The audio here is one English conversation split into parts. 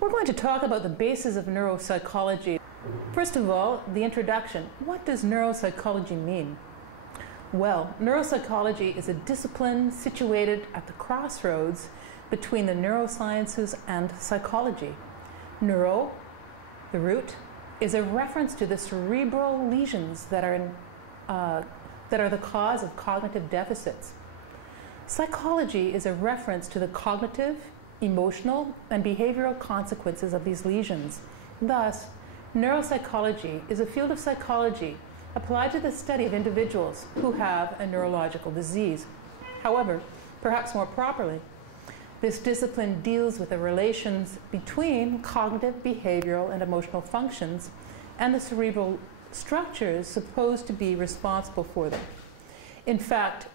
We're going to talk about the basis of neuropsychology. First of all, the introduction. What does neuropsychology mean? Well, neuropsychology is a discipline situated at the crossroads between the neurosciences and psychology. Neuro, the root, is a reference to the cerebral lesions that are the cause of cognitive deficits. Psychology is a reference to the cognitive, emotional, and behavioral consequences of these lesions. Thus, neuropsychology is a field of psychology applied to the study of individuals who have a neurological disease. However, perhaps more properly, this discipline deals with the relations between cognitive, behavioral, and emotional functions and the cerebral structures supposed to be responsible for them. In fact,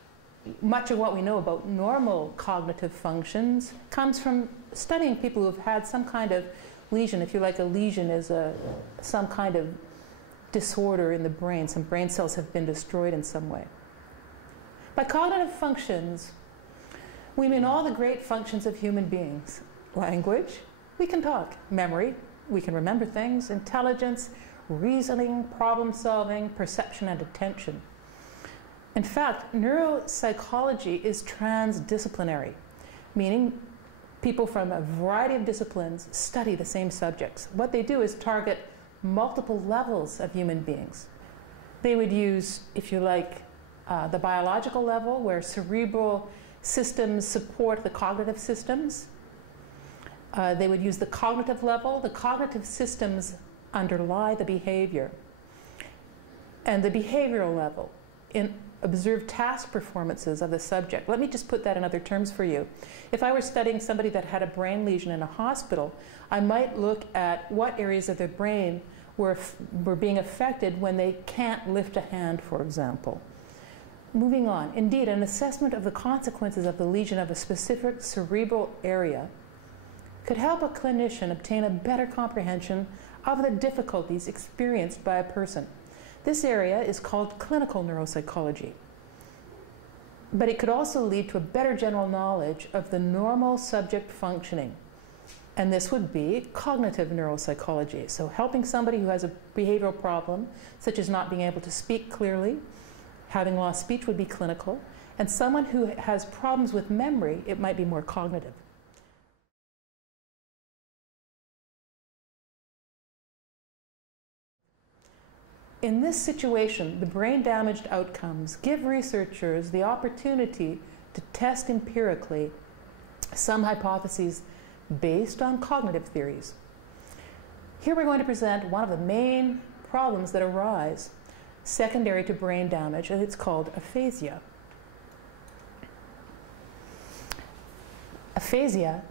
much of what we know about normal cognitive functions comes from studying people who have had some kind of lesion. If you like, a lesion is some kind of disorder in the brain. Some brain cells have been destroyed in some way. By cognitive functions, we mean all the great functions of human beings. Language, we can talk. Memory, we can remember things. Intelligence, reasoning, problem solving, perception, and attention. In fact, neuropsychology is transdisciplinary, meaning people from a variety of disciplines study the same subjects. What they do is target multiple levels of human beings. They would use, if you like, the biological level, where cerebral systems support the cognitive systems. They would use the cognitive level. The cognitive systems underlie the behavior. And the behavioral level, in observed task performances of the subject. Let me just put that in other terms for you. If I were studying somebody that had a brain lesion in a hospital, I might look at what areas of their brain were being affected when they can't lift a hand, for example. Moving on. Indeed, an assessment of the consequences of the lesion of a specific cerebral area could help a clinician obtain a better comprehension of the difficulties experienced by a person. This area is called clinical neuropsychology. But it could also lead to a better general knowledge of the normal subject functioning. And this would be cognitive neuropsychology. So helping somebody who has a behavioral problem, such as not being able to speak clearly, having lost speech would be clinical. And someone who has problems with memory, it might be more cognitive. In this situation, the brain-damaged outcomes give researchers the opportunity to test empirically some hypotheses based on cognitive theories. Here we're going to present one of the main problems that arise secondary to brain damage, and it's called aphasia. Aphasia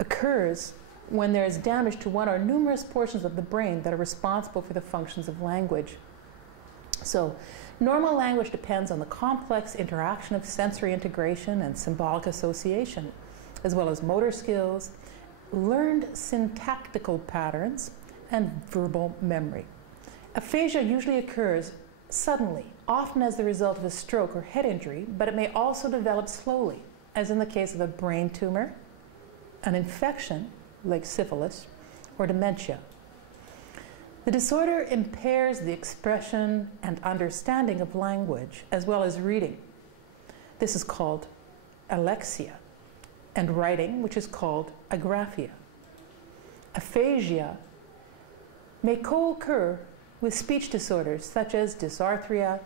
occurs when there is damage to one or numerous portions of the brain that are responsible for the functions of language. So, normal language depends on the complex interaction of sensory integration and symbolic association, as well as motor skills, learned syntactical patterns, and verbal memory. Aphasia usually occurs suddenly, often as the result of a stroke or head injury, but it may also develop slowly, as in the case of a brain tumor, an infection, like syphilis, or dementia. The disorder impairs the expression and understanding of language, as well as reading. This is called alexia, and writing, which is called agraphia. Aphasia may co-occur with speech disorders such as dysarthria,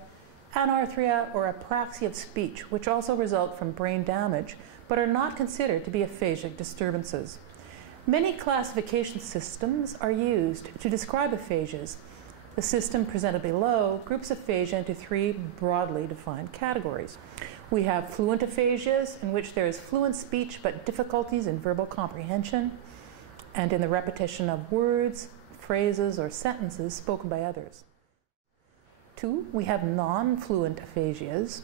anarthria, or apraxia of speech, which also result from brain damage, but are not considered to be aphasic disturbances. Many classification systems are used to describe aphasias. The system presented below groups aphasia into three broadly defined categories. We have fluent aphasias, in which there is fluent speech but difficulties in verbal comprehension and in the repetition of words, phrases, or sentences spoken by others. 2, we have non-fluent aphasias,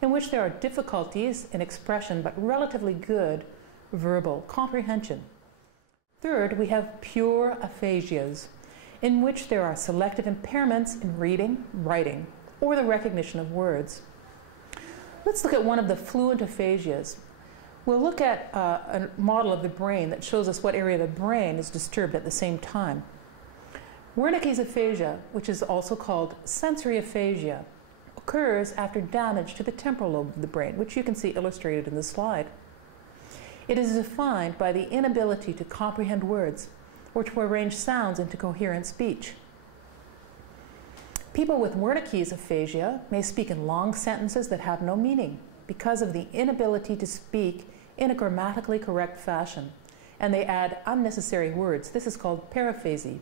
in which there are difficulties in expression but relatively good verbal comprehension. 3rd, we have pure aphasias, in which there are selective impairments in reading, writing, or the recognition of words. Let's look at one of the fluent aphasias. We'll look at a model of the brain that shows us what area of the brain is disturbed at the same time. Wernicke's aphasia, which is also called sensory aphasia, occurs after damage to the temporal lobe of the brain, which you can see illustrated in the slide. It is defined by the inability to comprehend words or to arrange sounds into coherent speech. People with Wernicke's aphasia may speak in long sentences that have no meaning because of the inability to speak in a grammatically correct fashion, and they add unnecessary words. This is called paraphrasy,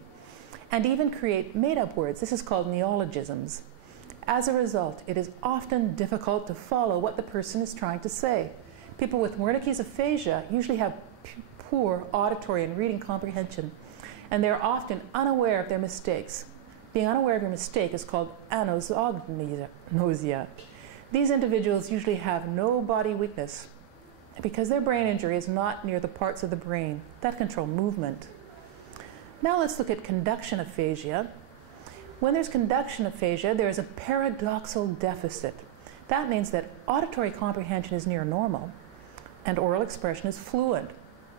and even create made-up words. This is called neologisms. As a result, it is often difficult to follow what the person is trying to say. People with Wernicke's aphasia usually have poor auditory and reading comprehension, and they're often unaware of their mistakes. Being unaware of your mistake is called anosognosia. These individuals usually have no body weakness because their brain injury is not near the parts of the brain that control movement. Now let's look at conduction aphasia. When there's conduction aphasia, there is a paradoxal deficit. That means that auditory comprehension is near normal and oral expression is fluent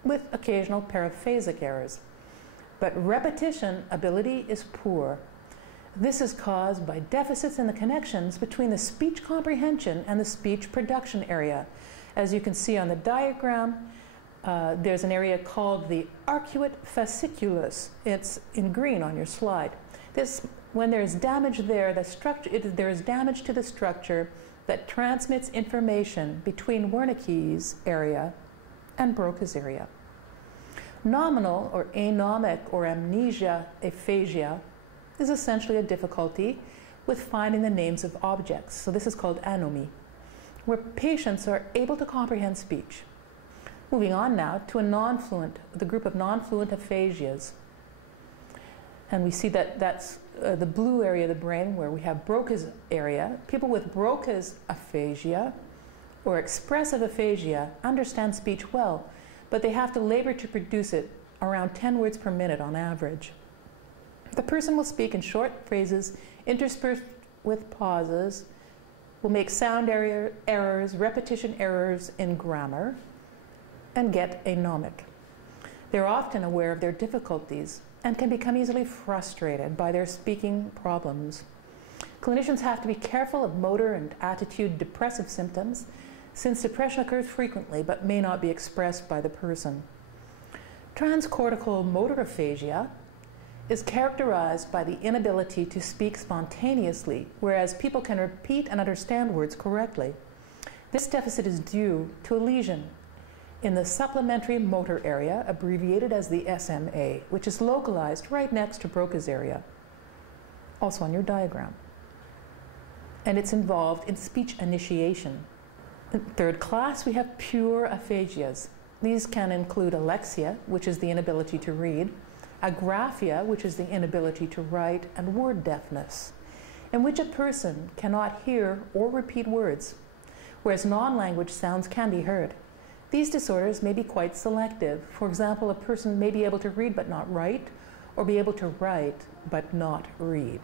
with occasional paraphasic errors. But repetition ability is poor. This is caused by deficits in the connections between the speech comprehension and the speech production area. As you can see on the diagram, there's an area called the arcuate fasciculus. It's in green on your slide. When there's damage there, there is damage to the structure that transmits information between Wernicke's area and Broca's area. Nominal or anomic or amnesia aphasia is essentially a difficulty with finding the names of objects. So this is called anomy, where patients are able to comprehend speech. Moving on now to the group of non-fluent aphasias. And we see that that's the blue area of the brain where we have Broca's area. People with Broca's aphasia or expressive aphasia understand speech well, but they have to labor to produce it around 10 words per minute on average. The person will speak in short phrases interspersed with pauses, will make sound errors, repetition errors in grammar, and get anomic. They're often aware of their difficulties and can become easily frustrated by their speaking problems. Clinicians have to be careful of motor and attitude depressive symptoms, since depression occurs frequently but may not be expressed by the person. Transcortical motor aphasia is characterized by the inability to speak spontaneously, whereas people can repeat and understand words correctly. This deficit is due to a lesion in the supplementary motor area, abbreviated as the SMA, which is localized right next to Broca's area, also on your diagram. And it's involved in speech initiation. In third class, we have pure aphasias. These can include alexia, which is the inability to read, agraphia, which is the inability to write, and word deafness, in which a person cannot hear or repeat words, whereas non-language sounds can be heard. These disorders may be quite selective. For example, a person may be able to read but not write, or be able to write but not read.